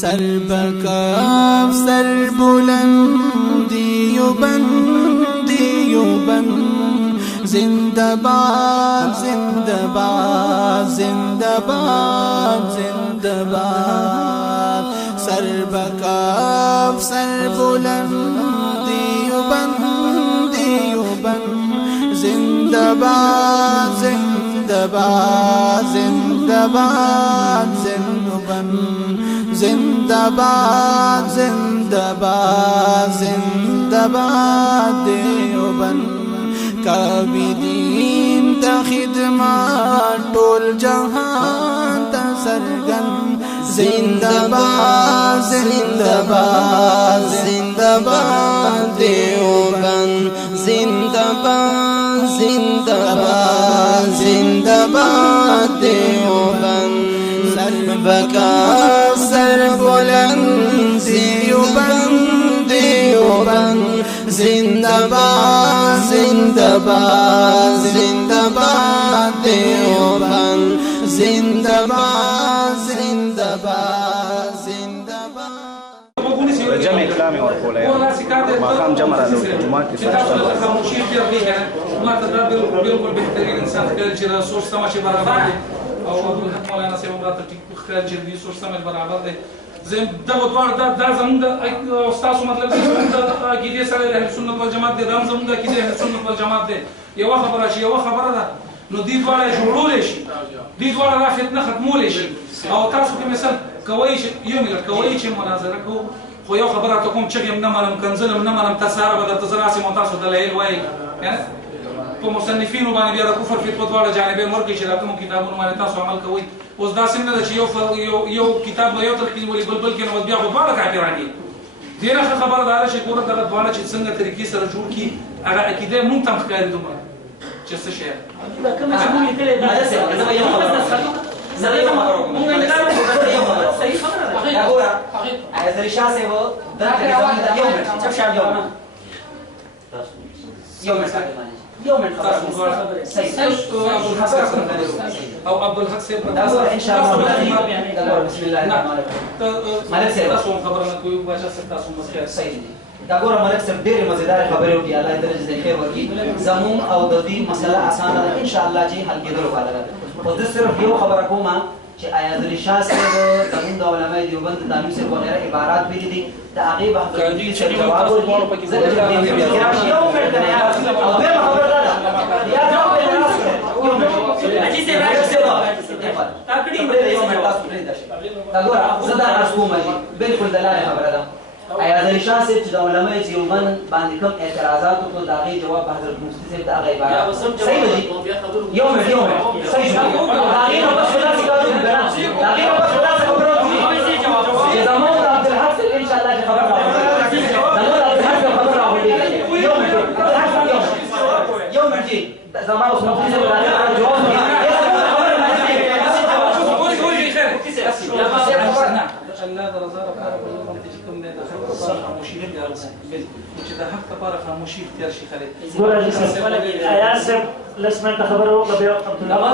सर बकफ सर बुलंदियोबंद जिंदाबाद जिंदाबाद जिंदाबाद जिंदाबाद सर बकफ सर बुलंदियोबंद जिंदाबाद जिंदाबाद जिंदाबाद जिंदाबाद जिंदाबाद जिंदाबाद देवबंद काबिदीन ता खिदमत टोल जहान ता सरगन जिंदाबाद जिंदाबाद जिंदाबाद देवबंद जिंदाबाद जिंदाबाद जिंदाबाद देवबंद सर बकफ सर बुलंद देवबंद जिंदाबाद जिंदाबाद जिंदाबाद देवबंद जिंदाबाद जिंदाबाद जिंदाबाद जमे कलाम और बोला मकाम जमा रहा जुमा के साथ खामोशी फिर भी है ما تدبر बिल्कुल बेहतरीन इंसान का जरा सोच समझ बराबर है और अब्दुल हक मौलाना से उम्र तक ख्याल जल्दी सोच समझ बराबर है زين دعوت وارد دا زمود استاد मतलब زمود कीजिए सारे अहल सुन्नत वल जमात दे दाम زمود कीजिए अहल सुन्नत वल जमात दे یو خبره شي یو خبره ده نو دې دواړه جوړول شي دې دواړه را فتنه ختمول شي او تاسو کې مثلا کوي یو مل کوي چې مناظره کو خو یو خبره ته کوم چې نه منم کنزلم نه منم تساره به د تزراسي متاسو دلایل وای یعنی په مصنفینو باندې بیا د کفر فتوا دواړه جانبین ورکړي چې راته کتابونو باندې تاسو عمل کوئ اوس دا څنګه ده چې یو کتاب به یو تلقین ولي بلبل کې نو بیا خو دواړه کافران دي ډېره خبره ده چې ګوره دغه دواړه چې څنګه طریقې سره جوړ کړي هغه عقیده مونږ ته ښکاري دومره چې څه شی دا کومه چې مونږ لیکلې ده صحیح خبره ده ګوره عزري شاه صاحب دا يوم يوم صحيح او عبد الحق سيد ان شاء الله بسم الله الرحمن الرحيم ملک صاحب تاسو خبرونه کوي واشه تاسو مسخره صحیح دا ګوره ملک صاحب ډېرې مزیدار خبرې وکړي الله درجه دې خیر ورکړي زموږ او د دې مسله اسانه ده ان شاء الله چې حل کېدل وکړه خو زه صرف یو خبره کوم چې ایاز شاه صاحب زموږ د علماء دیوبند د دانو صاحب وغیره عبارات ویلي دي د هغې به حضرت جواب ورکړي یو منټ دی او بیا خبره ده یا جواب یې راځي اجي صاحب راځي تاکړي یو منټ تاسو پرېږدئ دا ګوره زه دا عرض کوم بالکل د لارې خبره ده ایاز شاه صاحب چې د علماء دیوبند باندې کوم اعتراضات وکړو د هغې جواب به حضرت مفتي صاحب د هغه عبارات صحیح ده یو منټ صحیح شو د هغې نه بس داسې کار وکړو که نه د هغې نه بس داسې خبره وکړو چې زموږ د عبدالحق صاحب ان شاء الله چې خبر راغلی زموږ د عبدالحق صاحب خبر راغلی یو منټ یو منټ زما اوس مفتي صاحب د هغې جواب الله درزا لپاره په لږه چې کوم دی د خلکو لپاره خاموشي اختیار کړي چې د حق لپاره خاموشي اختیار شي خلک ګوره ایاز صاحب لس منټه خبره وکړه بیا عبدالله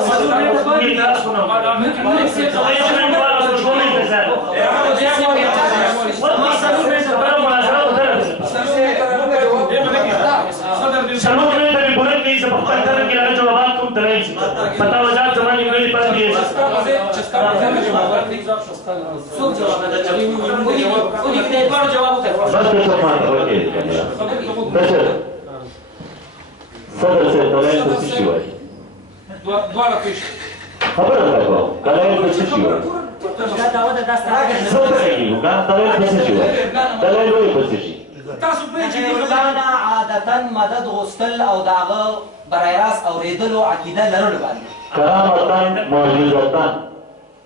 شرمو میں تبھی بولت نہیں سے بختر کرنے کے لئے جوابات تم دلائل سے پتا وجات زمانی گولی پر دیئے صدر سے دلائل کو سشی ہوئی دوارا پیش خبر ہوتا ہے دلائل کو سشی ہوئی صدر سے کی ہوگا دلائل کو سشی ہوئی دلائل ہوئی کو سشی دا عادتا مدد غسل او داغه برای راست اوریدلو عقیده لرلو باندې کرامتاً موجودتاً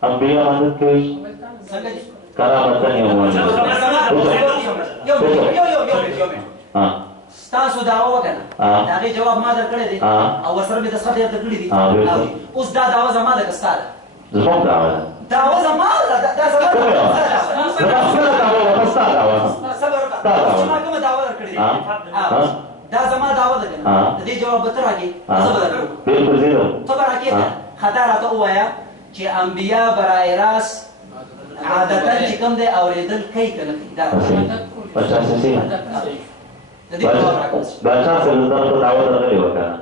انبیاء مدد کوي کرامتن یو ها تاسو دعوه وکړه دا غي جواب ما درکړی دی او ورسره به د څه درته کړی دي اوس دا دعوه زما ده کستاله زموږ دعوه زما ده دا زما صبر وکړه ما کومه دعوه درکړی دا زما دعوه ده د دې جواب به تر راکې بالکل زیرو ته به راکې خطا راته ووایا چې انبیا برای راست عادتا چې کوم دی اورېدل کوي که نه کوي دا باچا سے لطان کو دعوت رغلی وکا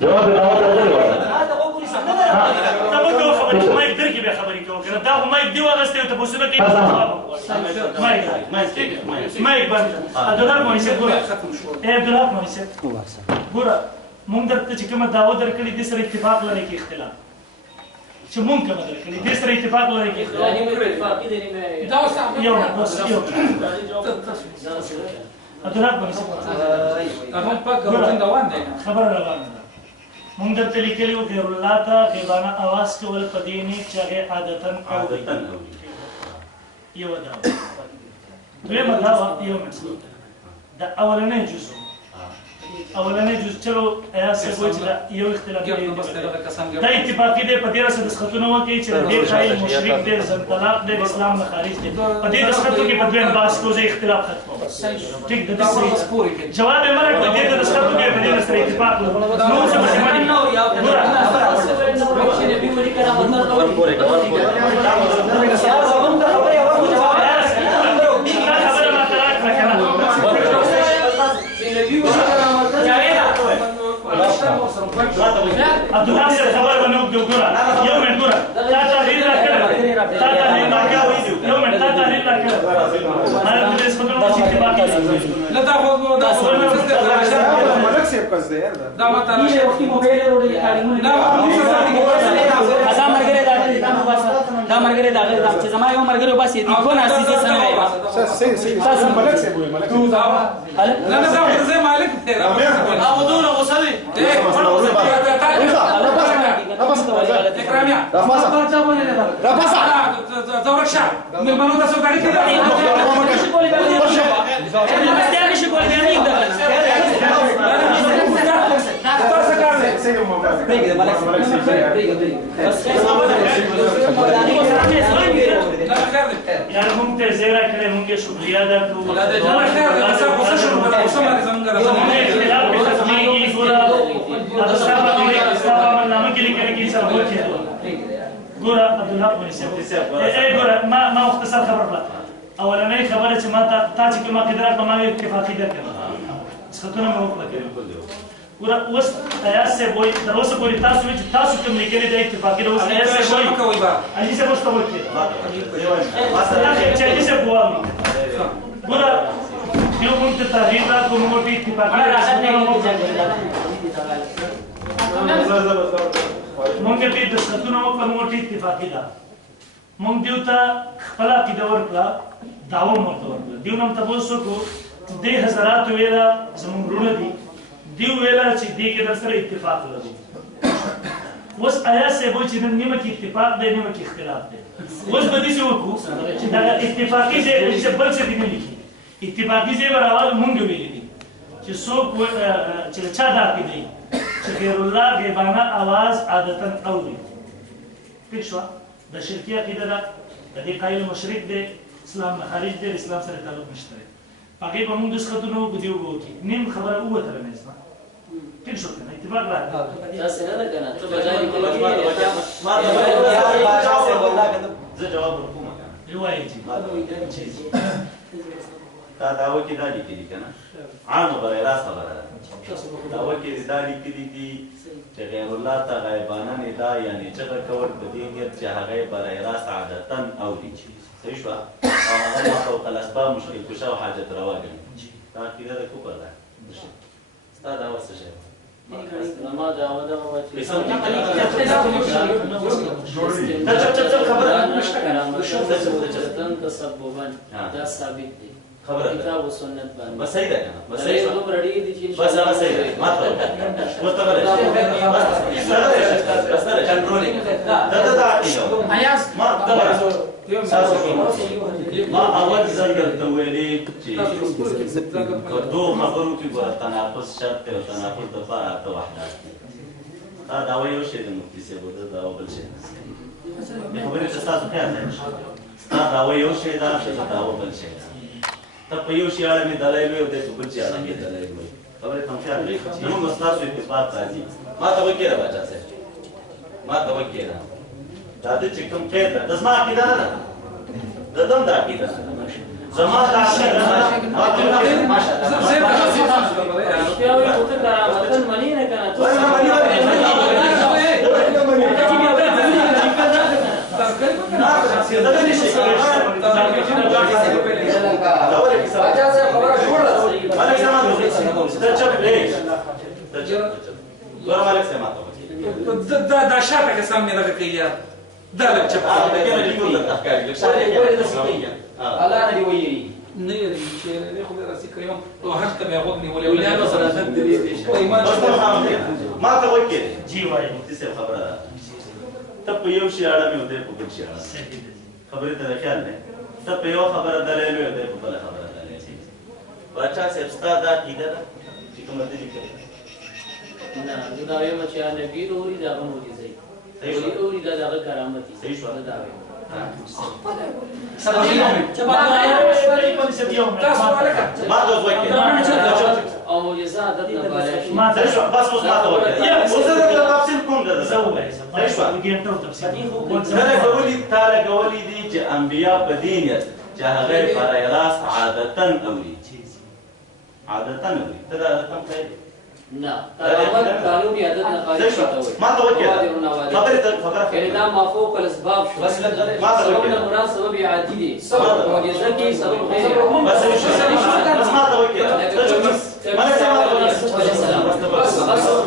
جواب دعوت رغلی وکا دا مو کوم خبرې مایک درکې به خبرې کوو کنه دا خو مایک دی واغسته ته پوښتنه کوي مایک باندې عبدالله مونږ ګوره عبدالله مونږ ګوره مونږ درته چې کومه دعوت درکړې دي سره اتفاق لري کې اختلاف چې مونږ کومه درکړې دي سره اتفاق لري کې اختلاف یو بس یو عبدالله مونږ خبر روانه ده مونږ درته لیکلي وو غیر الله ته غیبانه اواز کول په دې نه چې هغه عادتن یو دا دویمه دا یو مسله دا اولنې جزء چلو ایاسه کوئی چې یو اختلاف دی دا اتفاقی دی په دې سره د خطونه وکړي چې د خایل مشرک دی زم طلاق دی اسلام نه خارج دی په دې خطو کې په دویم باس کوزه اختلاف ختم ټیک د دې جواب یې مرګ په دې د خطو کې په دې سره اتفاق نو څه معنی نو یا چې نبی ولي کرام الله ورپورې عبدالله سے خبر بنو جو گورا یوم گورا تا تحریر لا کړه یوم تا تحریر لا کړه هر دې څه په اتفاق کې لا دا خو دا ملک صاحب کس دی دا وته راشه وختي موبایل وروړي دا مرګره دا مرګره دا چې زما یو مرګره بس دې کو نه سي سره سي ملک صاحب وي ملک تو دا لا دا زه مالک ته ابو دون غصبي اکرامیا رافاسا زورک شاه ملمنو تاسو غاړي کې यार हम ते जेरा करे होंगे शुक्रिया अदा को नाम के लिए करे कि सब हो गया ګوره عبدالله بن سیف ګوره ما مختصر خبر بلا اولنۍ خبره چې ما تا چې کومه قدرت په ما اتفاقی درکړه څخهونه مو وکړه ګوره اوس ایاس سے وای تر اوسه پورې تاسو چې تاسو کوم لیکلي د اتفاقی د اوس ایاس سے وای علي سے پوښتنه وکړه چې علي سے بوام ګوره یو موږ ته تحریر را کوم موټي اتفاقی مونږ ته د ستونو په موټي اتفاقی ده مونږ دیو ته خپل عقیده ورکړه داوا مرته ورکړه دیو نن تاسو کو د حضرات ویلا زموږ رونه دي دیو ویلا چې دې کې در سره اتفاق لري اوس آیا سه وو چې د نیمه کې اتفاق دی نیمه کې اختلاف دی اوس به دې څه وکړو چې دا اتفاقی چې بل څه دی نه لیکي اتفاقی چې براول مونږ ویلې دي چې څوک چې چا دا کوي غیر الله غیبانه आवाज عادتا اوري ٹھیک شو د شرکی عقیده ده د دې قایل مشرک دی اسلام نه خارج دی اسلام سره تعلق نشته هغه به موږ د ښکتونو وګدیو وکي نیم خبره وته رمېسته ٹھیک شو کنه اتفاق راځي تاسو نه کنه ته بجای زه جواب ورکوم روایت دا داوا کې دا لیکلي کنه عام برای راست خبره ده داوا کې دا لیکلي دي چې غیر الله ته غیبانه ندا یعنی چې کول په دې نیت چې هغه برای راست عادتا اوري صحیح شو او هغه فوق الاسباب مشکل کوشا او حاجت روا ګڼي دا کیده د کوپر ده ستا دا وسه شي ما دا ودا ما چې خبره نشته کنه تسببا دا ثابت دي خبره کتاب و سنت باندې بس صحیح ده کنه بس صحیح دوم رډي دي چې بس هغه صحیح ده ما ته مستقبل بس کنټرولینګ دا عقیده ایاز ما ما اول ځل ته ویلې چې دوه خبرو کې ګور تناقض شرط او تناقض د لپاره ته وحدت دا دا یو شی د مفتي صاحب دا بل شی خبرې تاسو خیال نه دا یو شی دا بل شی ته په یو شی اړه مې دلایل وي او د بل شی اړه مې دلایل وي خبره کوم خیال لري نو موږ تاسو اتفاق راځي ما ته وکړه بچا صاحب ما ته وکړه دا د چې کوم قید ده زما عقیده نه ده د دم د عقیده زما د عقیده ما ته بیا وي کوته کرامتن منی نه کنه تو دا شاته که سم نه لګه کیه دا لږ چپ الله نه دی وایي نه یې چې له خو راسي کړم او هر ته مې غوږ نیولې ولې نو سره د دې ایمان ما ته وکړه جی وایي څه خبره ته په یو شی اړه مې ودې په بل شی اړه خبرې ته خیال نه ته په یو خبره دلایل وي ته په بل خبره دلایل شي بچا صاحب استاد عقیده ده چې کوم دې لیکلي نه دا وایم چې نبی اوري دا غوږی زی اوري دا دغه کرامت صحیح شو دا وایم ما ته وکړه او معجزات د بالغ ما ته بس اوس ما ته وکړه اوس دا تفصیل کوم ده زوبه ګټو تفصیل نه غوړي تعالی غوړي دي چې انبیا په دین چې هغه پر راست عادتن اوري عادتن اوري ته دا عادتن کوي نه کرامت قانوني عادت نه خارج شوی ما ته وکړه خبره ته خبره یعنی دا مافوق الاسباب شو بس ما ته سبب وکړه مراد سبب عادي دي سبب معجزه کی سبب غیر بس ما ته وکړه ما ته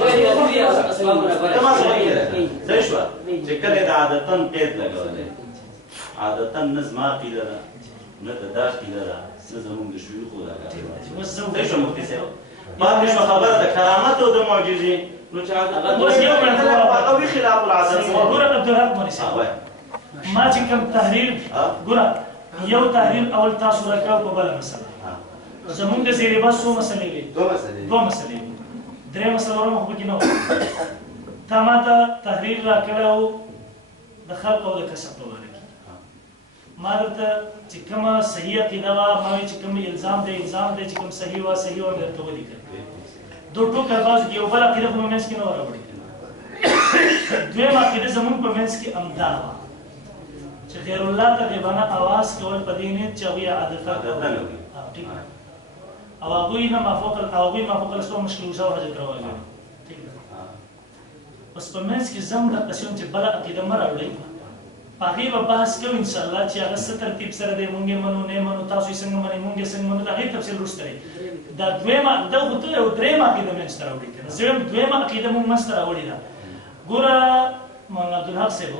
غیر عادي اسباب نه صحیح شو چې کله د عادتن قید لګولې عادتن نظم عقیده ده نه د داش عقیده ده نه زموږ د شيوخ راغلي صحیح شو مفتي صاحب باندې خبره د کرامت او د معجزې نو چې هغه یو منځ خلاف العادت ګوره عبدالحق مونږ ما چې کوم تحلیل ګوره یو تحلیل اول تاسو راکاو په بل مسله زمونږ د زیرې بس څو مسلې وي دوه مسلې درې مسله ورو مخ کې نو تا ما ته تحلیل راکړو د خلق او د کسب په اړه ما ته چې کومه صحیح عقیده وا ما چې کوم الزام دی چې کوم صحیح وا ورته ولیکل دوه ټوکه باز یو بل عقیده په منځ کې نه راوړي دویم عقیده زمون په منځ کې امدا وا چې غیر الله ته غیبانه आवाज کول په دې نه چې وی عادت نه ټیک او هغه نه مافوق الاسلام مشکل وسو حاجت راوړي ټیک اوس په منځ کې زم د قسم چې بل عقیده مراوړي پاغي به بحث کوو ان شاء الله چې هغه ست ترتیب سره د مونږه منو نه منو تاسو څنګه منئ مونږه څنګه منو دا هیڅ تفصیل ورسته دا دویمه دا غوته او درېمه عقیده مې ستاره وړي کنه زم دویمه عقیده مونږ مستره وړي دا ګوره مولانا عبدالحق صاحب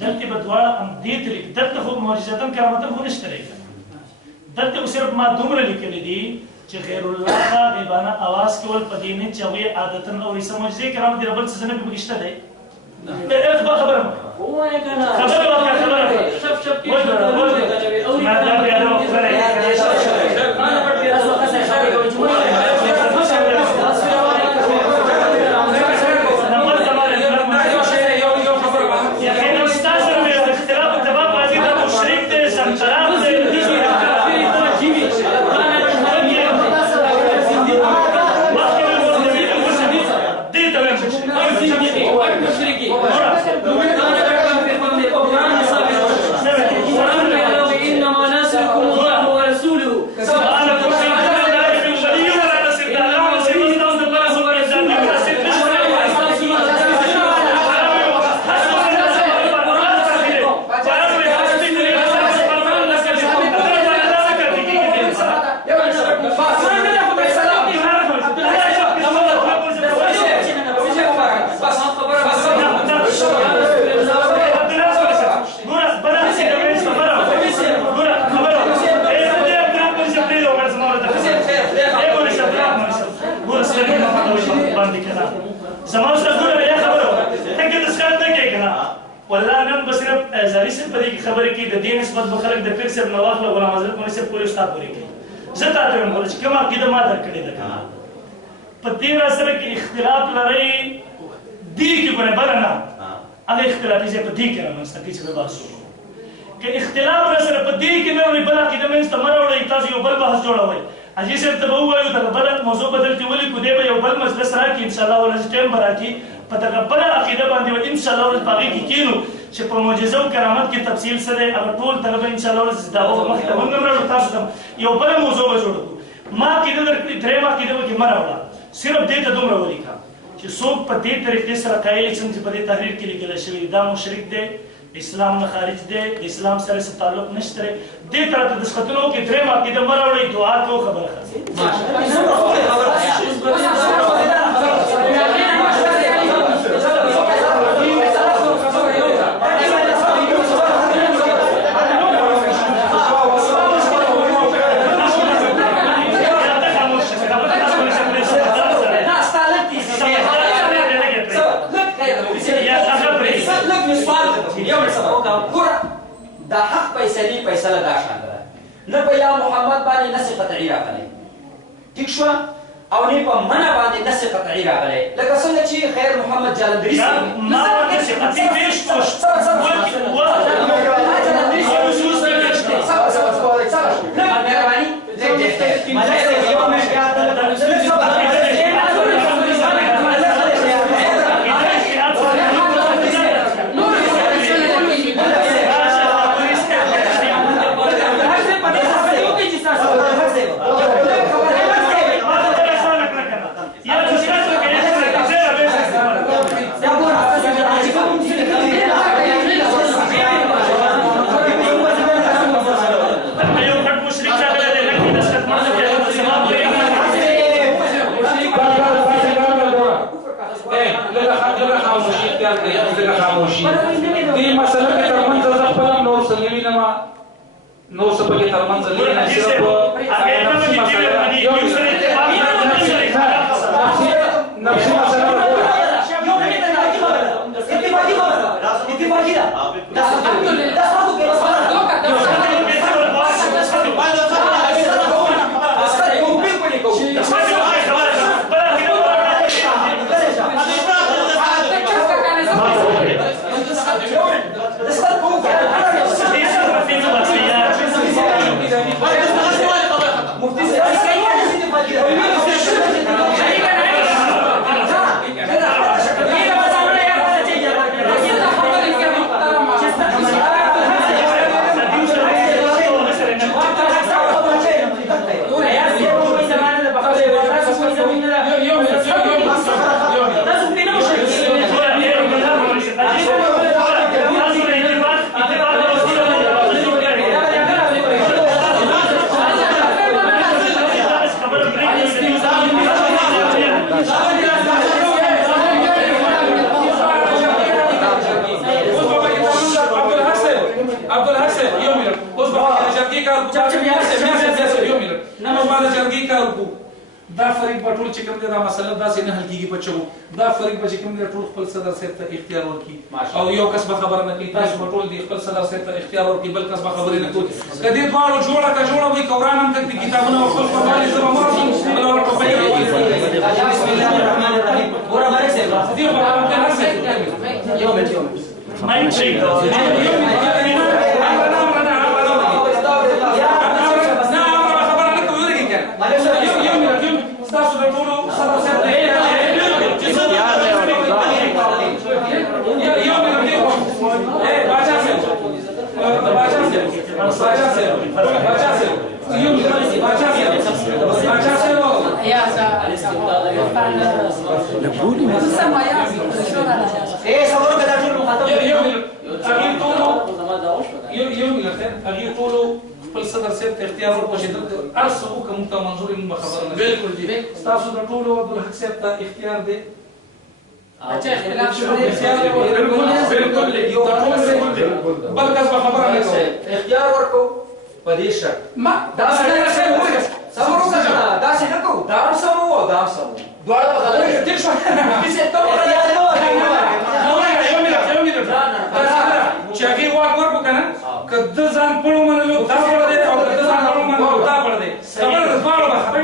دلته په دواړه ام دې طریق دلته خو معجزاتن کرامتن خو نشته راځي دلته صرف ما دومره لیکل دي چې غیر الله ته غیبانه आवाज کول په دې نه چې وی عادتن او سمجھې کرام دې ربل څه نه بغشته دی دا خبره هو یې کنه خبره شپ شپ کې او ما دا بیا نو خبره انا پټه تاسو څه شي کوي به صرف زاری صاحب په دې کې خبرې کوي د دې نسبت به خلک د پیر صاحب نه واخله غلام حضرت مولوي صاحب پورې استاد پورې کوي زه تا ته وایم چې کومه عقیده ما درکړې ده په دې سره کې اختلاف لرئ دې کې ګوره بله نه هغه اختلافي ځای په دې کې رامنځته کوي چې زه بحث وکړم که اختلاف راسره په دې کې نه وي بله عقیده منځته مه راوړئ تاسو یو بل بحث جوړوئ حاجي صاحب ته به ووایو دغه بله موضوع بدل کې ولیکو دی به یو بل مجلس راکړي انشاءالله ولې ټایم به راکړي په دغه بله عقیده باندې به انشاءالله ورځ په هغې کې کښېنو چې په معجزه او کرامت کې تفصیل څه دی هغه ټول دغه به انشاءالله ورځ دعوه به مخکې ته موږ هم راوړو تاسو ته یو بله موضوع به جوړه کړو ما عقیده درکړي درېیمه عقیده به کې مه راوړه صرف دې ته دومره ولیکه چې څوک په دې طریقې سره قایل شي چې په دې تحریر کې لیکل شوي دا مشرک دی اسلام نه خارج دی د اسلام سره څه تعلق نشته دې طرح ته دستخطونه وکړي درېیمه عقیده مه راوړئ دعا کوو خبره دا حق فیصله دا شان ده نه په یا محمد باندې نص قطعي راغلی ټیک شو او نه په منع باندې نص قطعي راغلی لکه څنګه چې خیر محمد جالندري ما نص قطعي پیش کوش دې مسله کې ترمنځ زه خپل هم نور څه نه وینم نور څه پکې ترمنځ نه وینم صرف نفسي مسله دا فریق په ټول چې کوم دا مسله داسې نه حل کېږي په چغو دا فریق به چې کوم دی ټول خپل صدر صاحب ته اختیار ورکړي او یو کس به خبره نه کوي تاسو به ټول خپل صدر صاحب ته اختیار ورکړي بل کس به خبرې نه کوي که دې دواړو جوړه که جوړه وي که وران هم کړي کتابونه او خپل باندې زه به مړ شم بل ور ټوپۍ راولي بسم الله الرحمن الرحیم ګوره ملک صاحب دې په اړه کې هر څه یو منټ مایک شي هغې ټولو خپل صدر صاحب ته اختیار ورکړو چې دلته هر څه وکړه موږ ته منظور یې موږ به خبره نه بالکل دي ستاسو د ټولو عبدالحق صاحب ته اختیار دی بل کس به خبره نه کوو اختیار ورکړو په دې شرط داسې سم وکړه داسې نه کوو دا هم سم وو دا هم سم وو دواړه به غلط ټیک شو چې هغه واک ورکو کنه کله ځان پړو منلو دا پړ دی او کله ځان پړو منلو دا پړ دی خبره د پاړو به خبره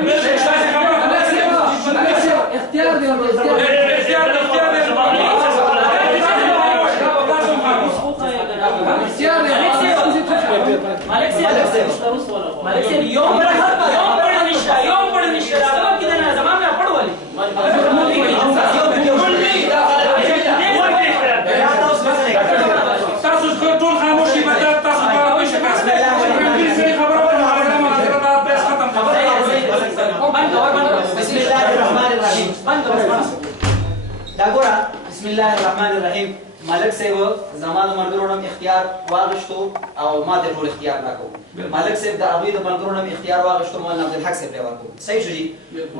اختیار دی بسم الله الرحمن الرحیم ملک صاحب زمانو مرګرونم اختیار واغشتو او ما ته ټول اختیار راکو ملک صاحب د ابي د مرګرونم اختیار واغشتو مولانا عبدالحق صاحب له ورکو صحیح شو جی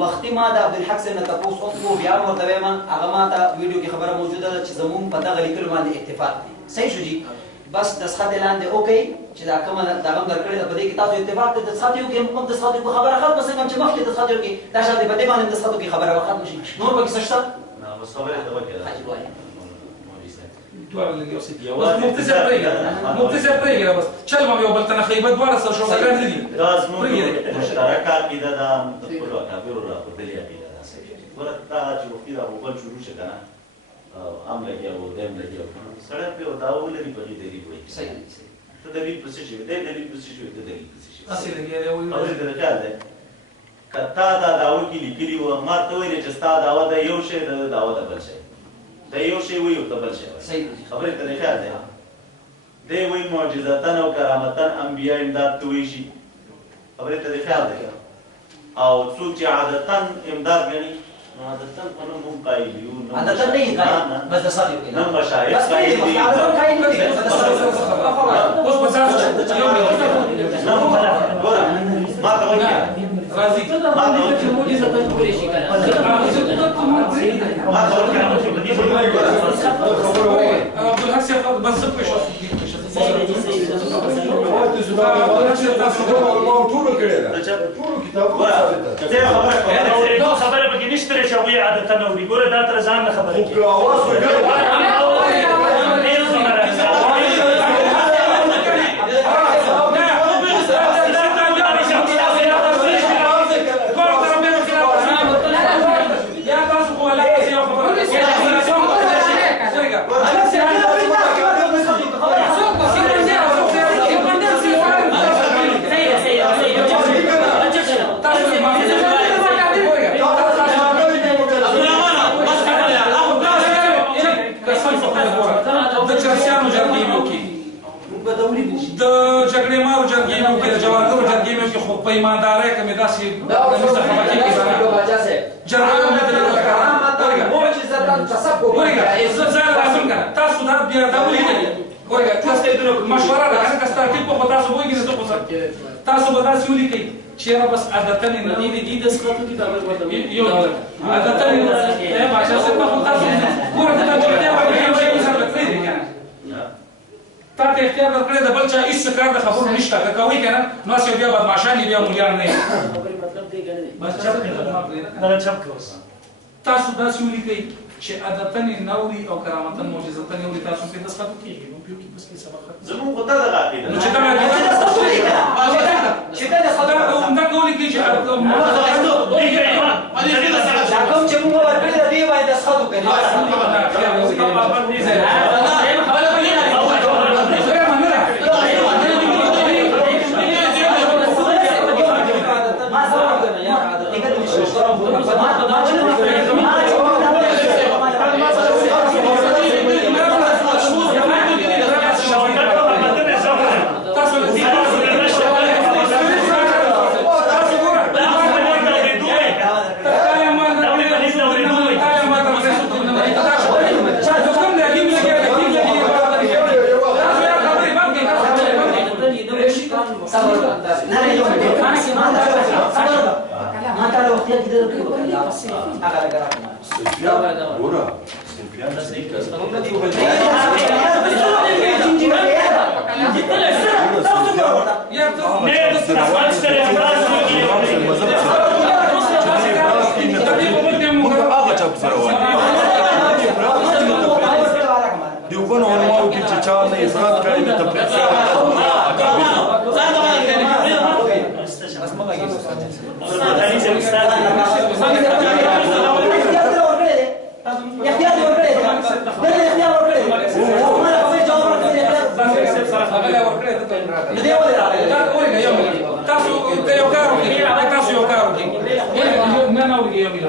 وختي ما د عبدالحق صاحب نه تاسو او بیا ورته ما هغه ما ته ویډیو کې خبره موجوده ده چې زمون په دغه لیکلو باندې اتفاق دي صحیح شو جی بس د ښه دلاندې اوکي چې دا کومه دغه درکړې د بده کې تاسو اتفاق ته د ښه یو کې موږ د ښه په خبره خاطر څنګه چې مخکې د ښه یو کې دا شاده بده باندې د ښه کې خبره وخت شي نور به څه شته نه بس خبره ته وکړه دوار اللي يوصي بس مبتسم بريغا بس چل ما يو بلتنا خيبت دوار سر شو كان دي لازم مشترکه عقیده ده خپل اکابر را خپل عقیده ده ورته چې وختي دا وګل شروع شي کنه ام لګي او دیم لګي سره په دا ولري په دې دی وایي صحیح ته دلیل پسې شي دې دلیل پسې شي ته دلیل پسې شي اصل لګي دی وایي او دې راځه کتا دا داو کې لیکلي و ما ته ویل چې ستا داوا د یو شی د داوا د بل شی د یو شی ویو د بل شی صحیح خبره ته نه خیال ده دی وی معجزاتن او کرامتن انبیاء امداد توي شي خبره ته خیال ده او څوک چې عادتن امداد غني عادتن په نوم قایل یو عادتن نه بس د صادق نه مشایخ قایل دي عادتن قایل نه اوس په ځان یو ګور ما ته وایي راضي ما ته وایي معجزاتن پوری شي کنه عبد الحسن بس بس خبره پکې نشته چې وی عادت نه وي ګوره دا تر ځان نه خبره د جګړې مارو جرګې مو کې د جوارګرو جرګې مو کې خو په ایماندارۍ کې مې داسې د مستحکمه کې جرګې مو کې زه راځم کنه تاسو دا بیا دا ولیکئ ګورګه تاسو مشوره ده که تاسو په تاسو وایي چې تاسو به تاسو ولیکئ چې بس عادتن نه دي د سقطو کتاب ورته یو عادتن نه باشه څه په تاسو ګورګه دا جوړه وایي سره کړی کنه تا ته اختیار درکړی د بل چا هیڅ کار د خبرو نشته که کوي کنه نو څه بیا بدمعشان بیا مولیان نه مطلب دی کنه بس چپ کړه تاسو داسې ولیکئ چې عادتن نوري او کرامتن معجزتن نوري تاسو په داسې خاطر کېږي نو په کې بس کې سبق زموږ خدای د عقیده نو چې دا د خدای دا کولی کې چې کوم چې موږ ورکړل دی وای د ښه کوي دیوبند علماو کې چې چا نه افراط کړی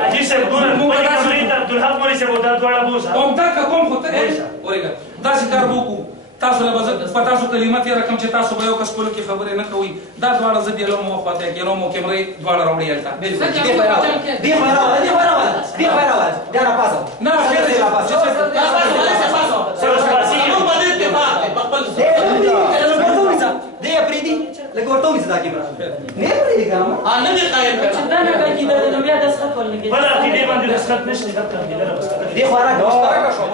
Aquí se pone muy bonita, tu hab mori se botar toda la busa. Om taka kom hote orega. Da si kar boku. تاسو له بز پتا سو کلمات یې رقم چې تاسو به یو کس کولو کې خبرې نه کوي دا دواړه زه بیلو مو خواته کې نو مو کیمرې دواړه راوړي الته دي خبره دا نه پاسو نه خیر نه پاسو دي افريدي لګورتو مې صدا کیمرا نه پرې دي ګرام نه دي قائم دا نه کوي دا نو بیا د سخت ولګي ولا کې دې باندې سخت نشته دا کوي دي خبره مشترک شو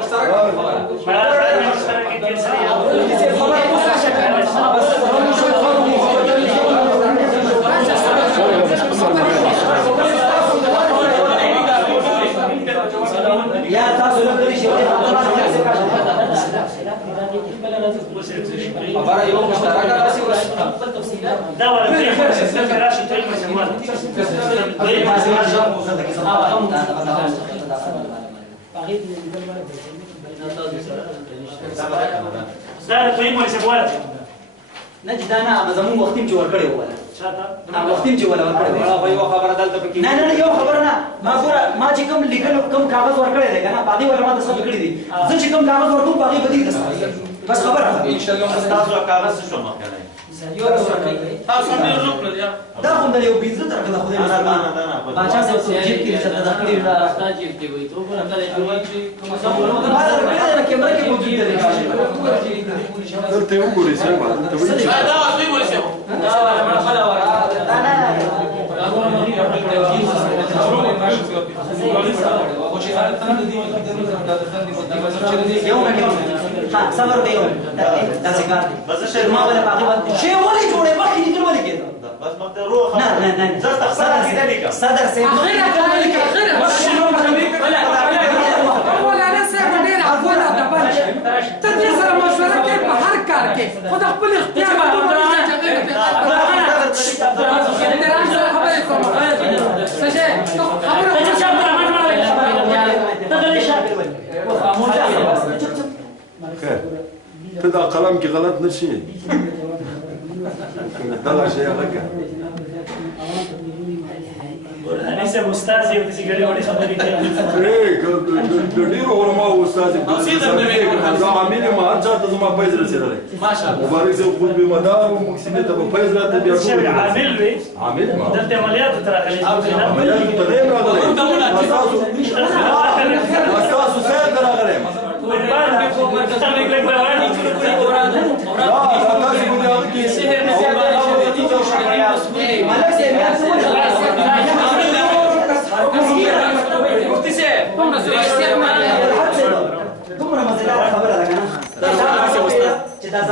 يا تاسو له دې شي خبره یو مشترک راسي دا ولا دې راشي ته یې مسوال دا ته یې مسوال نجدانا زمون وختیم چې ورکړې وله چاته وختیم چې ولا ورکړې وله یو خبره دلته پکې نه یو خبره نه ما ګوره ما چې کوم لیکل کوم کاغذ ورکړې ده کنه باندې ولا ما تاسو کړی دي زه چې کوم کاغذ ورکوم باندې بدی ده بس خبره ان شاء الله تاسو کاغذ شو مخکنه یو ورکړې تاسو ډیر روکل یا دا کوم د یو بيزنس تر کله خدای نه باچا سره جیب کې څه داخلي راستا جیب کې وي ته په اندر جوړ شي کوم څه ما ورکړې کیمرا کې موجود دی دلته یو ګورې څنګه ته وایې دا اصلي ولې څه دا ما خلا ورا دا نه ها صبر دی دا څنګه بس شه ما ولا باقي شی ولې جوړې مخکې دې ولې کېده بس مقدر روح نه زه تخسر كذلك صدر سيد اخيرا ولا انا سيد ډیر افولا د پنځ ته دې سره مشوره کوي په هر کار کې خو د خپل اختیار ته دا قلم کې غلط نشي دا شی هغه انا سه استاد یو چې ګړې وړې خبرې کوي د ډیرو علماء استاد دا عامل ما ځات زما پیسې رسېدلې ماشاءالله مبارک زه خود به مدار او مکسینه ته پیسې راته بیا شي عامل وي عامل ما دلته عملیات تر اخلي عملیات ته نه راغلی تاسو سره راغلی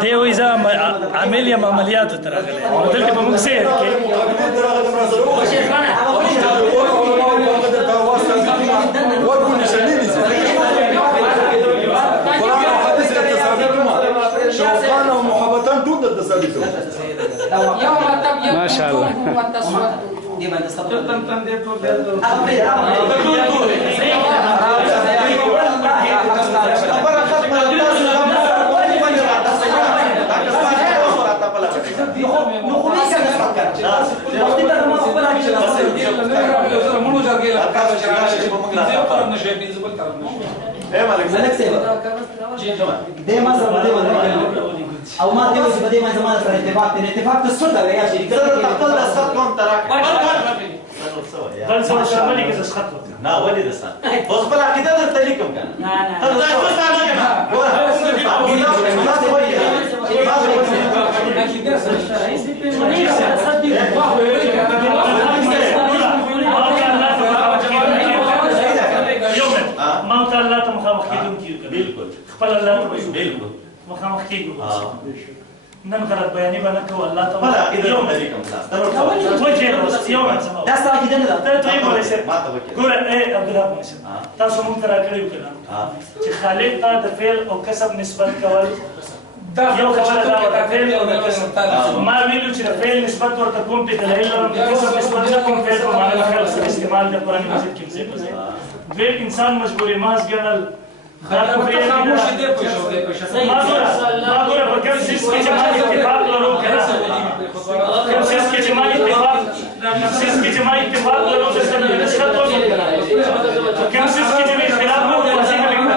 دی وې زه عامل یم عملیاتو ته راغلی دلته به موږ سیر کې شوقان او محبتان ټول د ثابتو يوم تبيض ما شاء الله. وتسود دي باندې صبر تن دې ټول ملک صاحب دې ما سره باندې او ما دې اوس باندې ما زما سره اتفاق ته څه دا یا شریک خپل د سخت کوم تراک بل څه شامل کې زسخت نه ولې د سخت اوس خپل عقیده درته لیکم کنه نه ما ته الله ته مخامخ کېدون کیږي بالکل خپل الله ته بالکل مخامخ کېږي نن غلط بیانې باندې کو الله ته خپل عقیده درته لیکم تاسو وجه یو څه دا ستاسو عقیده نه ده ته یې مولوي صاحب ما ته وکړه ګوره اے عبدالله مولوي تاسو مونږ ته راکړیو کنه چې خالق ته د فعل او کسب نسبت کول یو خبره دا ورته فعل ما ویلو چې د فعل نسبت ورته کوم ته دلایل لرم د اسم نسبت نه کوم فعل په معنی د خیر سره استعمال د قرآن مجید کې ځای په ځای دویم انسان مجبور ماز ګڼل دا کفري ما ګوره په کوم څیز کې چې ما اتفاق لرو که نه کوم څیز کې چې ما اتفاق لرو د سره نسبت وکړو کوم څیز کې چې اختلاف وکړو وځي نه لیکل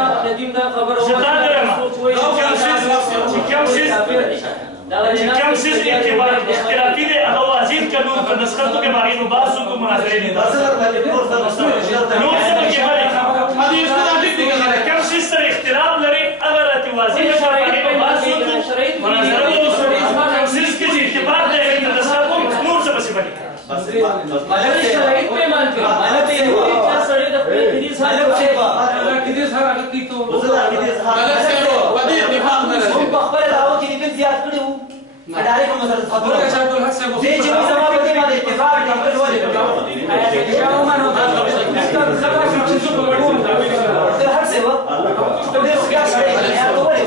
کم چیز اختلافی دی هغه واضح کړو په نسختو کې باندې نو باسو کو مناظره دي نو څه کې باندې کم چیز سره اختلاف لري هغه راته واضح باندې نو باسو کو مناظره دي کم چیز کې اتفاق دی د نسختو نور څه بس باندې مالک شرایط په مان کې مالک یې سره د دې سره کې دې سره کې تو مالک سره ودی اتفاق نه لري په خپل راو کې دې زیات کړو ادارې کوم سره خبره دې چې په سبب کې باندې اتفاق نه کړو ولې شاو مانو دا زما چې څه په وړو ته هر څه و ته دې څنګه سره یا ولې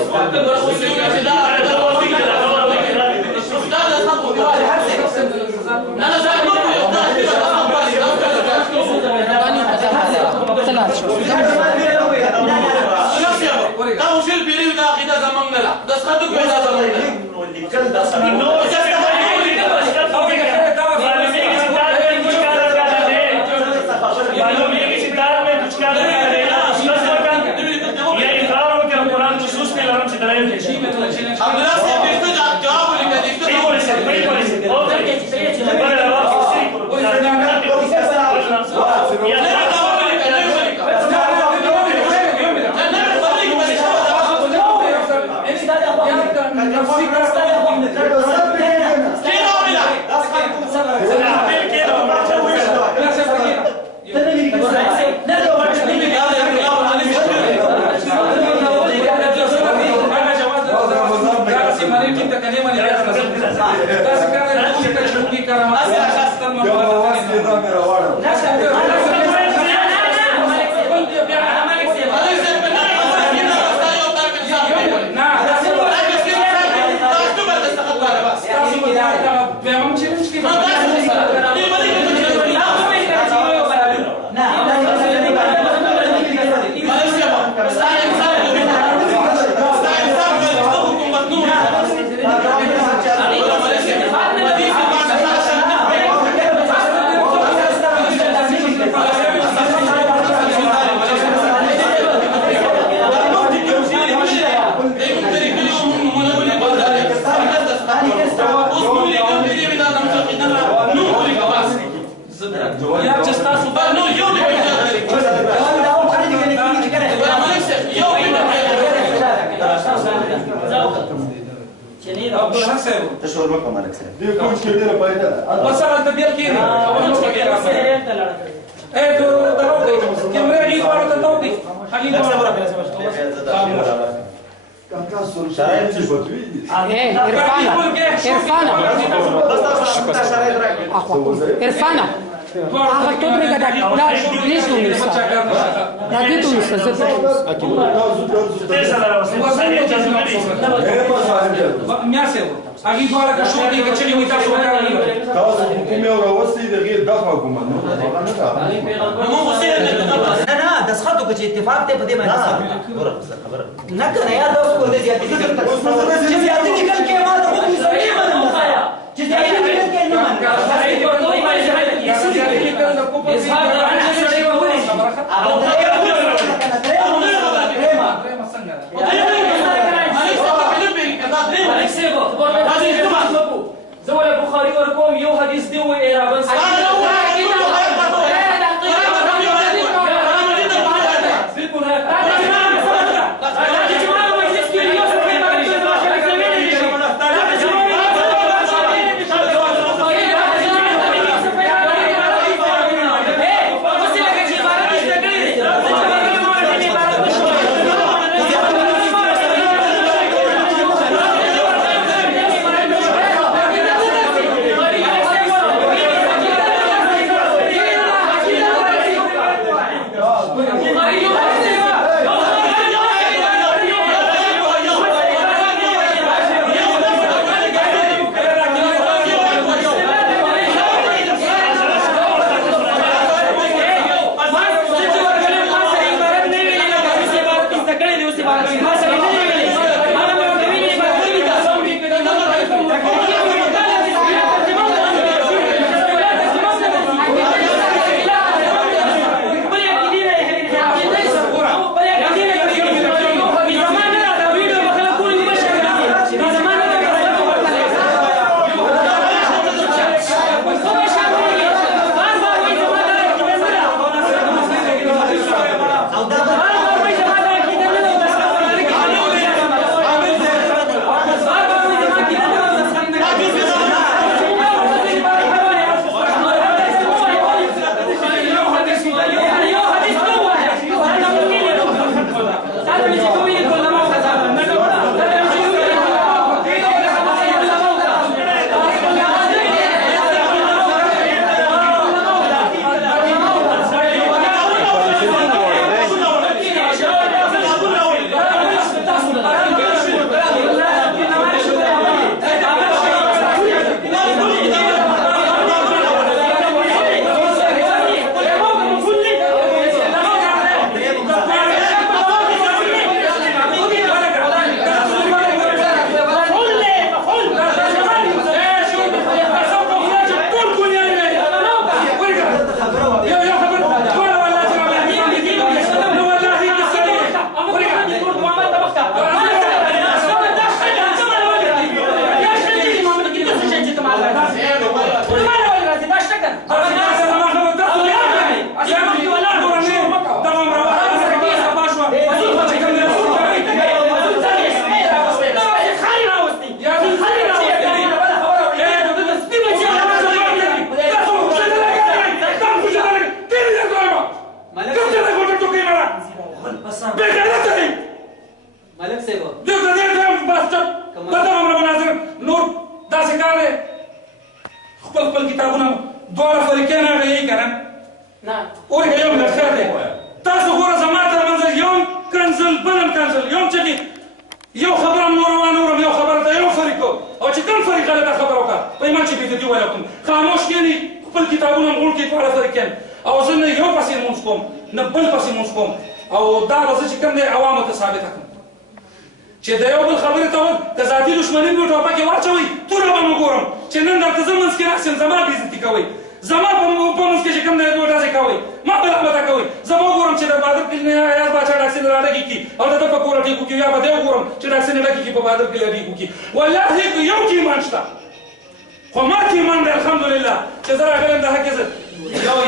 عرفانه هغه توبره ده لا ليش نونس لا دي تونس زت میاسه اگه دواره که شما دیگه چلی وی تاسو وکړل تاسو کومه راوستي د غیر دغه حکومت نو نه د سختو کې اتفاق ته په دې باندې خبره نه کنه یا تاسو کو دې زیاتې چې زیاتې نکل کې ما ته خو زمي باندې مخایا چې زیاتې نکل کې نه مان زول البخاري ورقم يو حديث دي وإيرابن داسې کار دی خپل کتابونه دواړه فریقین هغه یې که نه اورګه یو لښکر دی تاسو ګوره زما تر منځ یو کنزل بل هم کنزل یو چې یو خبره هم نوره وانورم یو خبره ته یو فریق او چې کوم فریق هله دا خبره وکړه په ایمان چې بېدتي ویلی کوم خاموش کښېني خپل کتابونه هم غوړ کړي دواړه فریقین او زه نه یو پسې لمونځ کوم نه بل پسې لمونځ کوم او دا به زه چې کوم دی عوامو ته ثابته کړم چې د یو بل خبرې ته که ذاتي دښمني مې ټوپکې واچوئ توره به مو ګورم چې نن درته زه منځ کې راشم زما بېزتي کوئ زما په منځ کې چې کوم دی دوه ډزې کوئ ما بلامته کوئ زه به وګورم چې د بهادر کلي نه ایاز باچا ډاکسي نه راډکې کړي او د ده په کوره ټیک وکړي یا به دی وګورم چې ډاکسي نه ډکې کړي په بهادر کلي ټیک وکړي والله یو کې ایمان شته خو ما کې ایمان دی الحمدلله چې زه راغلم د حق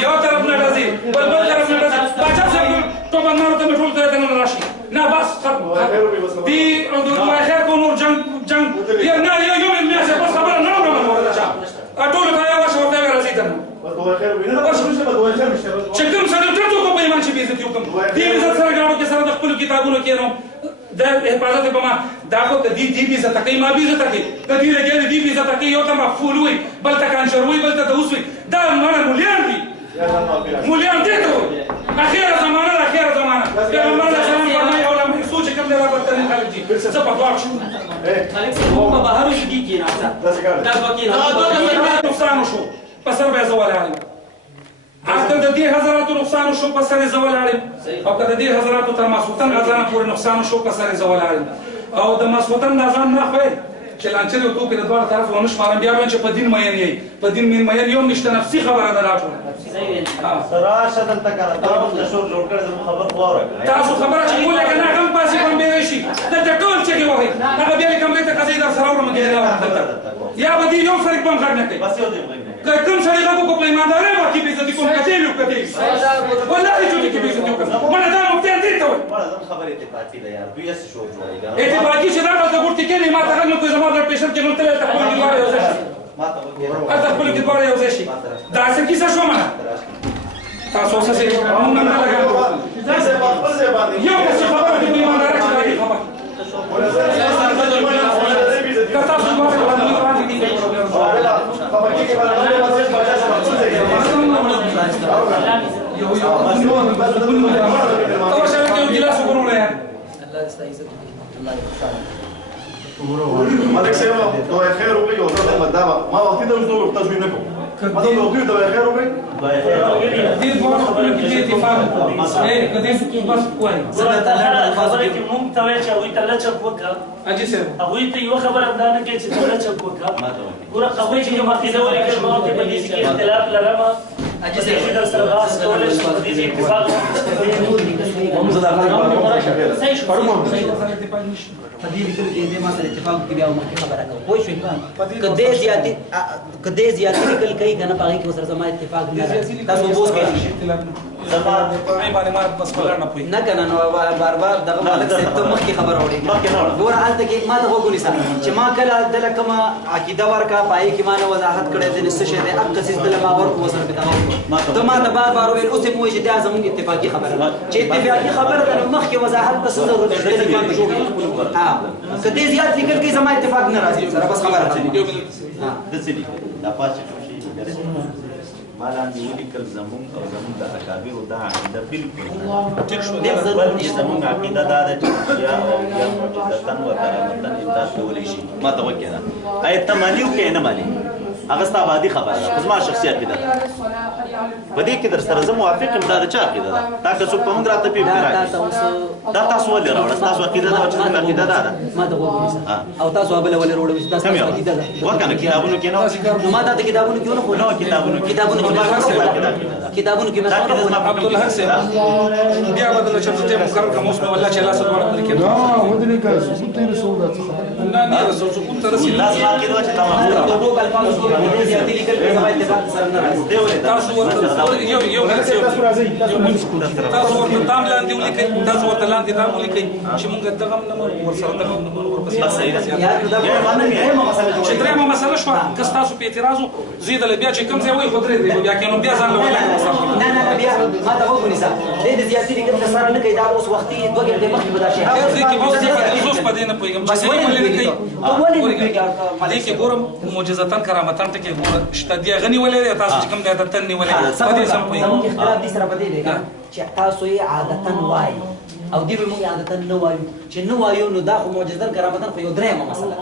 یو طرف نه ډزې بل طرف نه ډزې باچا صاحب توپندارو ته مې ټول ته دننه راشي نه بس ختم دې دوای خیر کو نور جنګ یا نه یو میاشته بس خبره نه اورم ورته چا ټول ته یو ورځ ورته راځي ته چې کوم سره ټول کو په ایمان چې بېزتي وکړم دې عزت سره ګاډو کې سره د خپلو کتابونو کې نو د حفاظت په ما دا خو د دې بېزته کوي ما بېزته کوي د دې لګیا دې بېزته کوي یو ته مفعول وي بل ته کانشر وي بل ته دوس وي دا مړه مولیان دي مولیان دې ته وي اخیره زمانه ده اخیره زمانه پیغمبر علیه السلام فرمایي علما سوچ کوم دی راپورتنې خلک دي زه په دواړو شم خالد صاحب موږ په بهرو کې کېناسته دا به کېناسته نقصان وشو په سر به یې زه ولاړ یم که د دې حضراتو نقصان وشو په سر یې زه ولاړ یم او که د دې حضراتو تر ماسخوتن اذان پورې نقصان وشو په سر یې زه ولاړ یم او د ماسخوتن د اذان نه خو چې لانچرې او ټوکې د دواړو طرفو ونه شمارم بیا به چې په دین مین یې په دین مین یو نشته نفسي خبره ده دا ټوله راشه دلته کړه تاسو د شور جوړ کړی زموږ خبر خو واوره تاسو خبره چې کوله که نه هغه هم پاسې بمبېری شي دلته ټول چغې وهئ هغه بیا یې کمرې ته قضیې در سره وړم یا به دې یو فریق به هم غږ نه کوي که کوم سړی غږ وکړو په ایماندارۍ به کې بېزتي کوم که دې وي که دې وي والله چوټې کې بېزتي وکړم مړه دا مفتیان دې ته وایي خبر اتفاقي ده یار دوی هسې شور جوړوي اتفاقي چې دا دلته ګورتې کېنې ما ته غږ نه کوي زما بلډ پرېشر کې نو تللی هلته خپلو کې دواړه یو ځای شي هلته خپلو کې دواړه یو ځای شي دا څه کیسه شوه منه تاسو څه شئ مونږ نه لګوو یو کس چې خبره کوي په ایماندارۍ چې راځي خبر که تاسو دواړه وړاندې دي مالك سيما دواء خير وبي وصلت مدابة ما وقتي ده وصلوا التزوين لكم ما ده وقتي دواء خير وبي دې دوه خبرو کې اتفاق کدی بس کوی خبره کې مونږ ته وایي چې هغوی ته لچک وکړه اجي صاحب هغوی ته یوه خبره دا نه کوي چې ته لچک وکړه ګوره هغوی چې کوم عقیده ولیکل ما ورته په دې کې اختلاف لرم اجي صاحب در سره بحث کولی شو په دې اتفاق په دې لیکلو کې دې ما سره اتفاق کې بیا مخکې خبره کوم پوه شوې که دې زیاتې لیکل کوي که نه په هغې کې ورسره زما اتفاق نه تاسو بوس کولی شئ نه که نه نو بار بار دغه مالک صاحب ته مخکې خبره وړې ګوره هلته کې ما ته غوږ ونیسه چې ما کله دله کومه عقیده ورکړه په هغې کې ما نه وضاحت کړی دی څه شی دی هغه څیز دله ما ورکړو ورسره مې دغه وکړو ته ما ته بار بار وویل اوس یې مې ووایي چې دا زموږ اتفاقي خبره ده چې اتفاقي خبره ده نو مخکې وضاحت ته څه ضرورت دی که دې زیات لیکل کوي زما اتفاق نه راځي سره بس خبره داسې لیکل دا پاتې شو شي ما لاندې ولیکل زموږ او زموږ د اکابرو دا عقیده بالکل بلکې زموږ عقیده دا ده چې یا او یا معجزتن و کرامتن امداد کولی شي ما ته وکړه آیا ته مالي وکړې نه مالي هغه ستا ابادي خبره ده زما شخصي عقیده ده په دې کې در سره زه موافق یم دا د چا عقیده ده دا که څوک په موږ راته پیپ نه راکړي دا تاسو ولې راوړه ستاسو عقیده ده چې زموږ عقیده دا ده ما ته وګورئ او تاسو بله ولې راوړئ چې تاسو عقیده ده وکنه کتابونو کې نو ما ته کتابونو کې ونه خو نو کتابونو کې مې عبدالله صاحب بیا بدل چې ته مقرر کوم اوس والله چې لاس دوړ پر کې لا ودني كاس كنت رسول الله نه نه رسول كنت رسول لازم عقیده چې تمام دوه الفاظ دې زیاتې لیکل کې زما اتفاق سره نه راځي تاسو ورته یو تاسو ورته تام لاندې ولیکئ تاسو ورته لاندې تام ولیکئ چې موږ دغه نه ورسره دغه نه ورپسې یا دا چې درېمه مسله شو کستاسو په اعتراض زید له بیا چې کوم ځای وي خدای دې بیا کینو بیا ځان له ولا نه بیا ما ته وګورئ صاحب دې زیاتې لیکل کسر نه کوي دا اوس وختي 2 غنټې مخکې به دا شي ځکه چې اوس دې زوس په دې نه پوهیږم چې څه ولې کوي دې کې ګورم معجزاتن کرامتن ته کې ګور شته دی غني ولې تاسو چې کوم د تن ولې په دې سم پوهیږم اختلاف دې سره بدې دی چې تاسو یې عادتن وایي او دی به موږ عادتن نه وایو چې نه وایو نو دا خو معجزاتن کرامتن خو یو درېمه مسله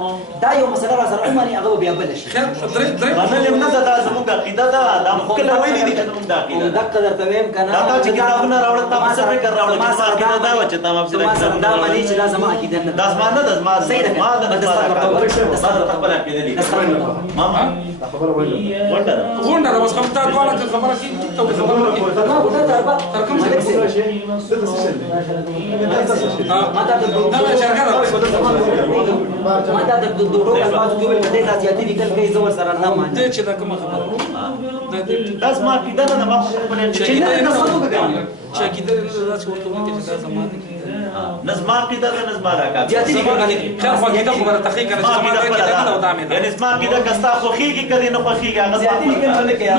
دا یو مسله را سره عمري هغه بیا بل شي باندې نه دا زموږ عقیده ده دا کله ویلي دي چې زموږ د عقیده دا قدر ته ویم کنه دا چې کتابونه راوړل تاسو سره فکر راوړل چې ما عقیده دا و چې تاسو سره دا معنی چې لازم عقیده نه دا اسمان نه د ما صحیح ده ما د خپل عقیده دي ما خبره وایي غونډه ده بس خبره دواړه خبره کې ته خبره ما ودا تر کوم ځای ما دا د دوړو کلماتو کې ویل کېږي چې دې لیکل کوي زور سره نه مانه ته چې دا کومه خبره دا ما عقیده ده ما خپل چې نه څه کوي چې کیدل دا څه ورته مونږ چې دا زمانه نظم عقیده ده نظم راکا جاتي خیر خو کیده خبره تحقیق کنه چې زمانه کې دا نه ودامه یعنی اسما عقیده کستا خوخیږي کدي نه خوخیږي هغه جاتي لیکل نه کوي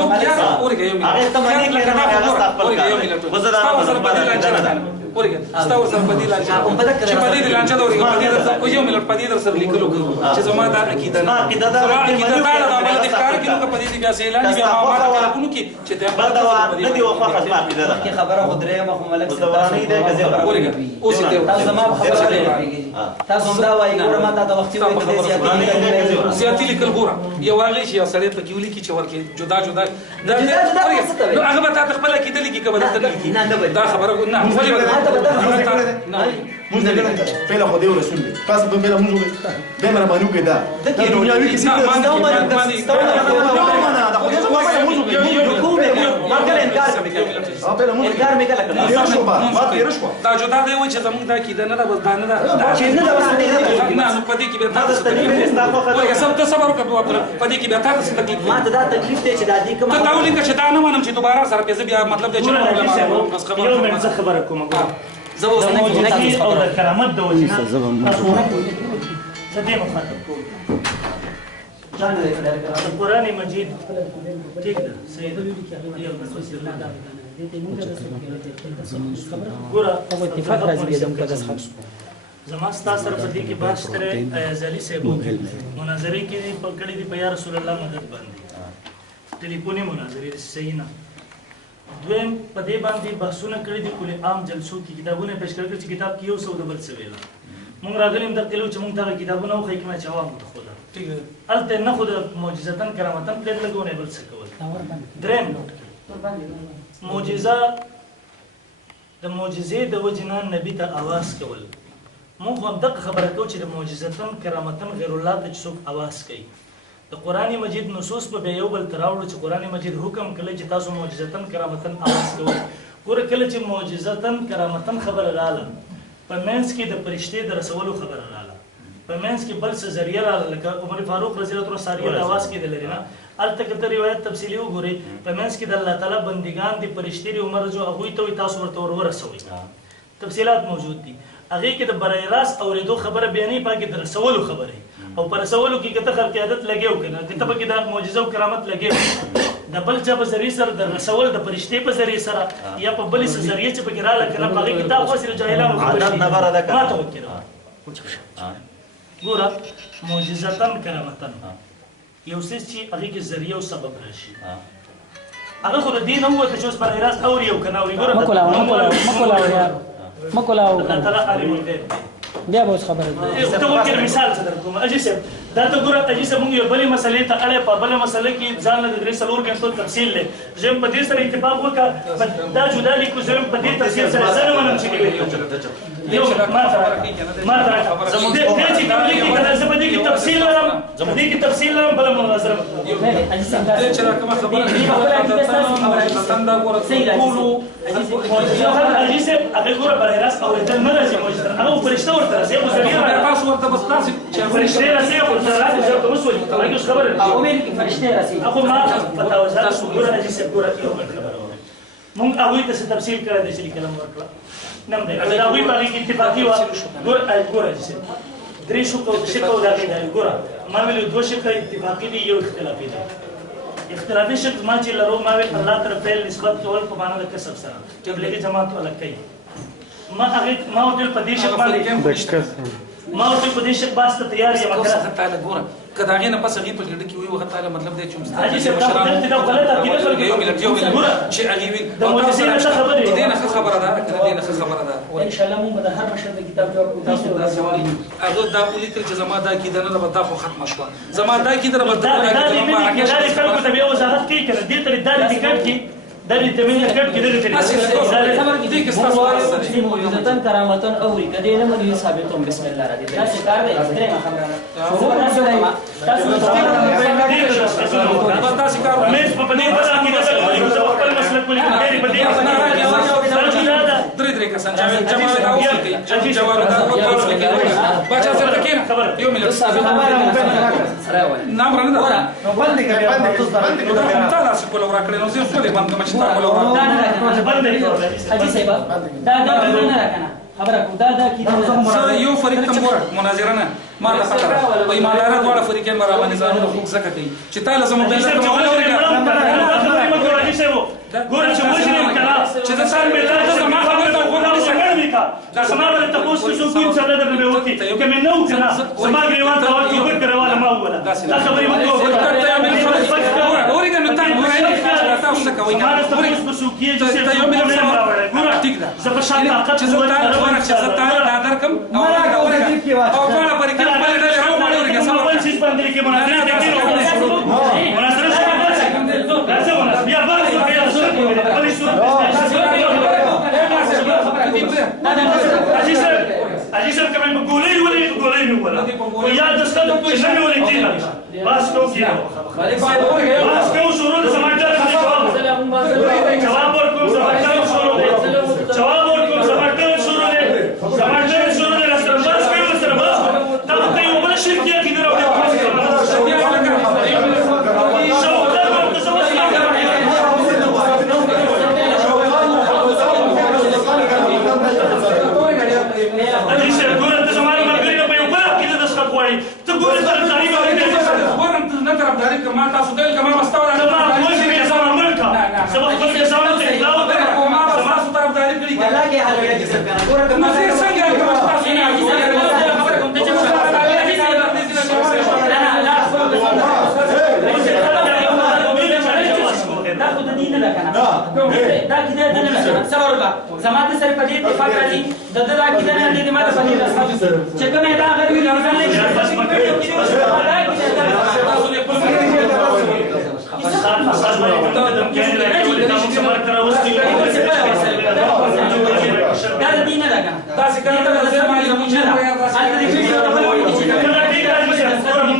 هغه تمنې کې نه هغه خپل کار وزرا سره بدیل ورګه ستاسو سره بدیل چې بدیل لانچا دا ورګه بدیل سره یو ملت بدیل سره لیکلو چې زما دا عقیده نه عقیده دا د کار کې نو بدیل بیا سه اعلان بیا ما کوو کې چې ته دا نه دی وخت اسما عقیده ده کی خبره خدای مخ ملک ورانی ده کزه ورګه اوس ته تاسو زما خبره ده تاسو هم دا وایي ګوره ما ته وخت وایي زیاتی لیکل ګوره یو واغې چې سړی په کیولي کې چې ورکه جدا جدا نو هغه به تاسو خپل کې دلی کې کبه دا خبره نه ولې موږ نه ګڼو پیله خو دی رسول دی تاسو به پیله موږ به مر باندې کې دا د دنیاوي کې څه ما دا خو یو انکار مې کله دا جدا دی و چې زموږ دا کې نه دا بس دا نه دا چې نه دا نه نو پدې کې به تاسو ته سم ته صبر وکړو پدې کې به تاسو تکلیف ما ته دا تکلیف دی چې دا دې کوم ته دا ولینګ چې دا نه مانم چې دوباره سره په بیا مطلب د چلو بس خبره کوم زبو زموږ او د کرامت د وجنه زدي مخاطب کوم قرآن مجید ٹھیک ده سید یو ګوره او اتفاق راځي زموږ په داس خاص زما ستاسو سره په دې کې بحث تر ازلی صاحب مناظره کې په کړي دی په یا رسول الله مدد باندې ټلیفوني مناظره صحیح نه دویم په دې باندې بحثونه کړي دي کله عام جلسو کې کتابونه پیش کړل چې کتاب کې یو څه د بل څه ویل مونږ راغلیم د کلو چې مونږ ته کتابونه خو حکمت جواب متخوله ٹھیک ہے الته نه خود معجزاتن کرامتن پلیټ لګونه بل څه کول دریم معجزه د معجزې د وجنان نبی ته आवाज کول مونږ هم دغه خبره کوو چې د معجزاتن کرامتن غیر الله ته څوک आवाज کوي د قران مجید نصوص په یو بل تراوړو چې قران مجید حکم کړي چې تاسو معجزاتن کرامتن आवाज کوئ ګوره کله چې معجزاتن کرامتن خبر رااله په منځ کې د فرشته د رسولو خبر رااله په منځ کې بل څه ذریعہ رااله لکه عمر فاروق رضی الله عنه ساریه आवाज کې دلري نه الته روایت تفصیلی وګورئ په منځ کې د الله تعالی بندگان دي فرشتي عمر جو هغه ته تاسو ورته ورسوي تفصيلات موجود دي هغه کې د برای راست اوریدو خبره بیانې پاکي د رسولو خبره او پر رسولو کې کته خلق عادت لګیو کنه کته په کې د معجزه او کرامت لګیو د بل چا په ذریعہ سره د رسول د فرشتي په ذریعہ سره یا په بل څه ذریعہ چې په کې رااله کنه په کتاب خو سره جاهلانو عادت نه بره ده ما ته وکړه ګوره معجزاتن کرامتن یو څه چې هغه کې ذریعہ او سبب راشي هغه خو د دین هو ته چې اوس پر راس اوري او کنه اوري ګوره مکولا الله تعالی عالم دی بیا به خبره ته ورکړ مثال څه درکوم اجي سه دا ته ګوره اجي سه موږ یو بلې مسلې ته اړه په بلې مسلې کې ځان له درې څلور غنټو تفصیل لې زم په دې سره اتفاق وکړه دا جدا لیکو زم په دې تفصیل سره زنه منم چې یو ما زموږ دې چې کوم لیکي دا زه په دې کې تفصیل لرم زموږ دې کې تفصیل لرم بل مناظره اجي سه دا چې کومه خبره څنګه ګوره ټولو اجي سه هغه ګوره بل راس او دې نه راځي هغه فرشته ورته راځي او ذریعہ تاسو ورته بس تاسو چې فرشته راځي او ترات زه ته مسول تاسو خبره او مې کې فرشته راځي اخو ما پتاو تاسو ګوره اجي سه ګوره یو خبره مونږ هغه ته تفصیل کړی دی چې کلام ورکړه نم دی دا وی په کې اتفاقی و ګوره اجي سه درې شکه او دا کېدای ګوره ما ویل دوه شکه اتفاقي دي یو اختلافي دی اختلافي شک ما چې لرو ما ویل الله تر فعل نسبت کول په معنا د کسب سره تبلیغي جماعت الګ کوي ما هغه ما ټول په دې شک باندې ما ټول په دې شک باسته تیار یم کوم څه تعالی ګوره کدا غینه پس غي په ګډ کې وي وخت تعالی مطلب دی چې حاجی صاحب دا غلط عقیده خلک یو ملت چې هغه وي د مولوی نه خبره دې نه خبره ده دې نه خبره ده ان شاء الله مونږ به د هر مشر د کتاب جواب کوو تاسو دا سوال هغه دا ولیکل چې زما دا کیدنه نه بدا خو ختم شو زما دا کیدنه بدا دا خلکو ته بیا وضاحت کوي کنه دې ته دا ټیکټ کې دا دې ته مینه کټ کې دې ته دې کې ستاسو عزتن کرامتن اوري کدی نه مونږ ثابتوم بسم الله را دې تاسو کار دې درې ما خبره تاسو کار مې په دې باندې کې دا خپل مسلک په لري په دې درې کسان جواب دا وکړي جواب دا وکړي بچا سره کې خبر یو ملت نام رانه دا بند کړه تاسو کوله ورکړل نو زه څه دې باندې مچ تا کوله حاجی صاحب دا نه راکنه خبره کو دا کی یو فریق تم مناظره نه ما لا پته په ایماندار ډول فریقین برابر نظام حقوق زکه کوي چې تعالی زموږ د ګور چې مجرم کړه چې د سال مې راځه ما خبره ته وګورم چې څنګه وکړه دا سماوله تاسو څه کوم څه نه درنه وتی کمه نو کړه سما ګریوان دا ورته وکړه ولا ما ولا دا خبرې وکړه اورګه نو تاسو تاسو کوي ما تاسو څه کیږي چې یو مې ګور ټیک ده زه په شان طاقت چې زه تا درکم او ټول پرې کې باندې راو اورګه سم په شي باندې کې مناظره بیا باندې حاجی صاحب کمه بقولي ولا ويا دستل شنو ولا كده بس کو كده بس کو شروع سماجدار جواب ورکو سماجدار شروع جواب ورکو سماجدار شروع راستر بس کو راستر بس دا ته یو بل شرکیه کې راوړي ما تاسو دل کما مستوره نه ما وځي کې زما ملک سبب خپل کې زما ته اطلاع او ما تاسو طرفداري کړی ولا کې حل کې څه کنه ګوره نو زه څنګه کوم تاسو نه خبره کوم ته چې دا خو د دین نه کنه دا کیده نه نه صبر وکړه زماده سره په دې اتفاق راځي د دا کیده نه دې ماته په دې راځي چې کومه دا غوړي نه ځانې تاسو نه دا دین نه کنه تاسو کله ته زما یو مجره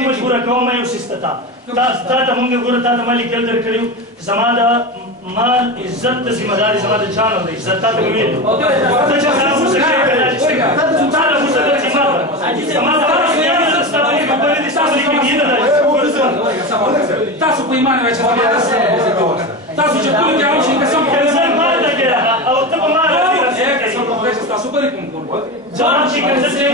مجبور کوم یو سیستتا تا ته مونږ ګور ته مالک کل کړیو زما دا مال عزت ته ذمہ داری زما د جان او عزت ته ویل ته چې سلام وسکه تا له وسکه زما دا تاسو په ایمان راځي تاسو چې کوم کې او شي قسم په ځان مال لګیا او ته ما تاسو پرې کوم کوم ځان چې کله چې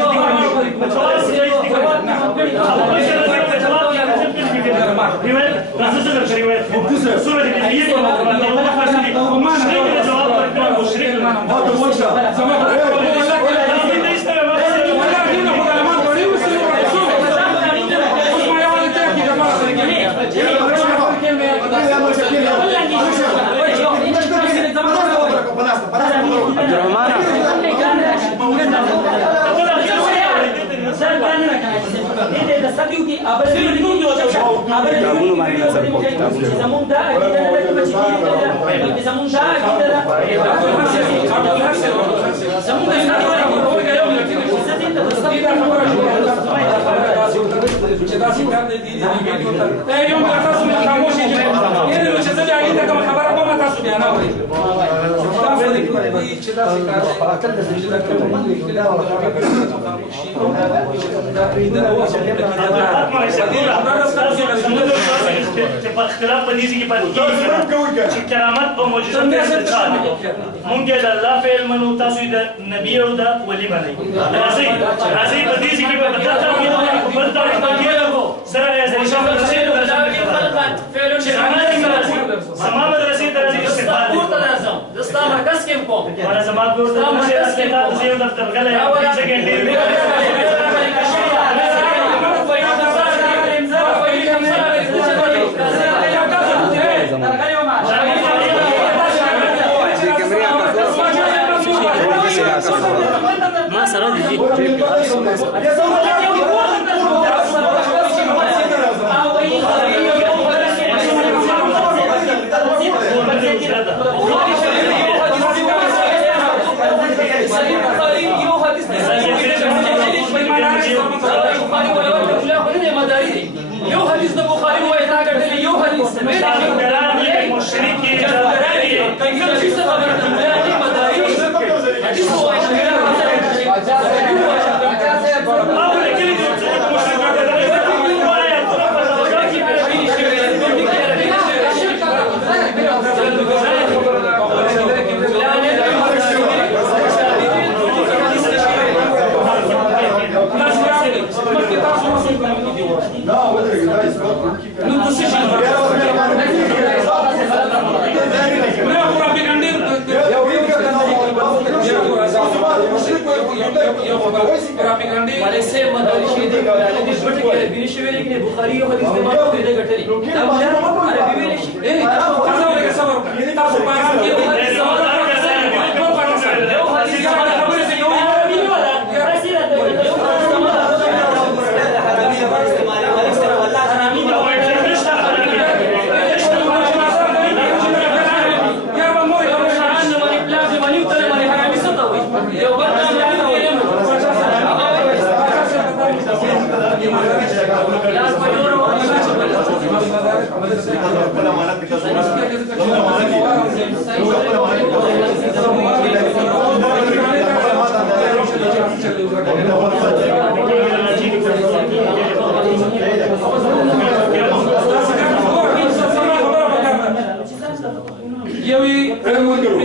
چې په اختلاف په دې کې پاتې کېږي چې کرامت او معجزه ته استدلال مونږ د الله فعل منو تاسو د نبی او د ولی منئ راځي په دې کې په بدلته کې بل ډول باندې سره یې ځای زما مدرسې ته راځي استفاده دستا مرکز کې کوم ولا زما کور ته چې راځي تاسو یو دفتر غلې سکندري ما سره دي یو حدیث د بخاری وایي دا ګټلې یو حدیث بخاری او حدیث د ما په دې ګټلې دا عربي ویل شي تاسو ولګه صبر تاسو په اړه کې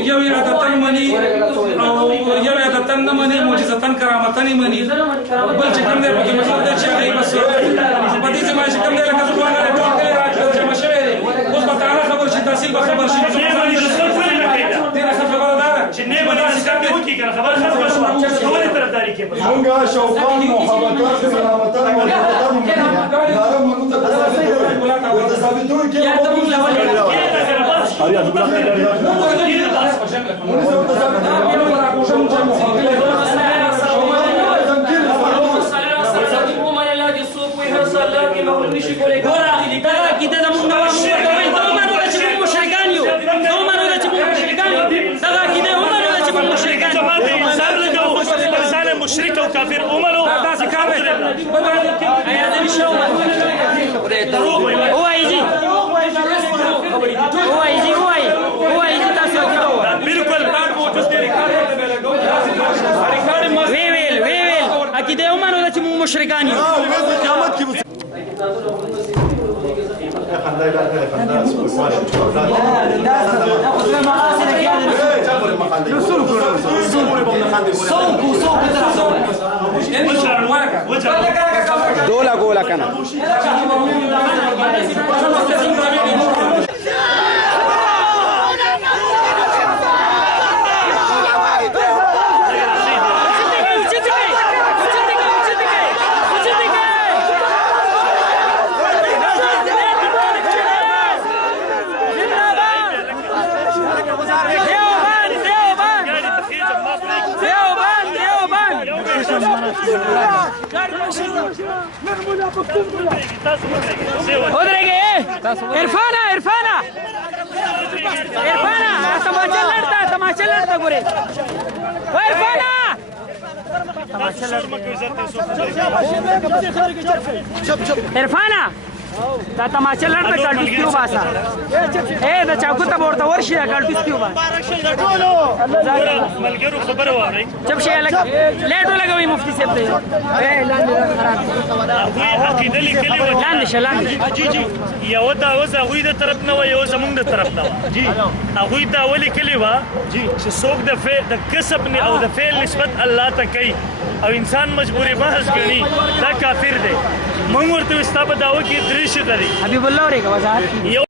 یوی عادتن منی او یوی عادتن نه منی معجزتن کرامتن منی بل چې کوم دی پکې مطلب دا چې هغه بس په دې ځای چې کوم دی لکه ځوان نه ټول کړي راځي چې مشوي دی اوس په تعالی خبر شي تحصیل به خبر شي نه باندې رسول څه نه کوي دې خبره ده چې نه باندې څه کوي وکی کنه خبر خاص شو څه طرفداري کوي مونږه شوقان محبتات کرامتان معجزتان ثابتوي کې مشرک او کافر اوملو دا څه کار دی ایا دې شو هو ایجی تاسو بالکل ویل عقیده ومنو چې موږ مشرکان یو قیامت کې دولا قولا كنا عرفانا تماشا لڑتا گورے عرفانا دا تماشه لړ په کارټوس کیو باسا اے دا چاکو ته ورته ورشي دا کارټوس کیو با ملګرو خبره واره چپ شي لګ لیټو لګوي مفتي صاحب ته اے لاندې خراب هغه عقیده لیکلي و لاندې شلاندې جی جی یو دا وز هغه د طرف نه و یو زمونږ د طرف نه و جی هغه دا ولي کلی و جی چې څوک د کسب نه او د فعل نسبت الله ته کوي او انسان مجبورې محض ګڼي دا کافر دی موږ ورته ستا په دعوه کې درې شته دي حبیب الله ورګه وضاحت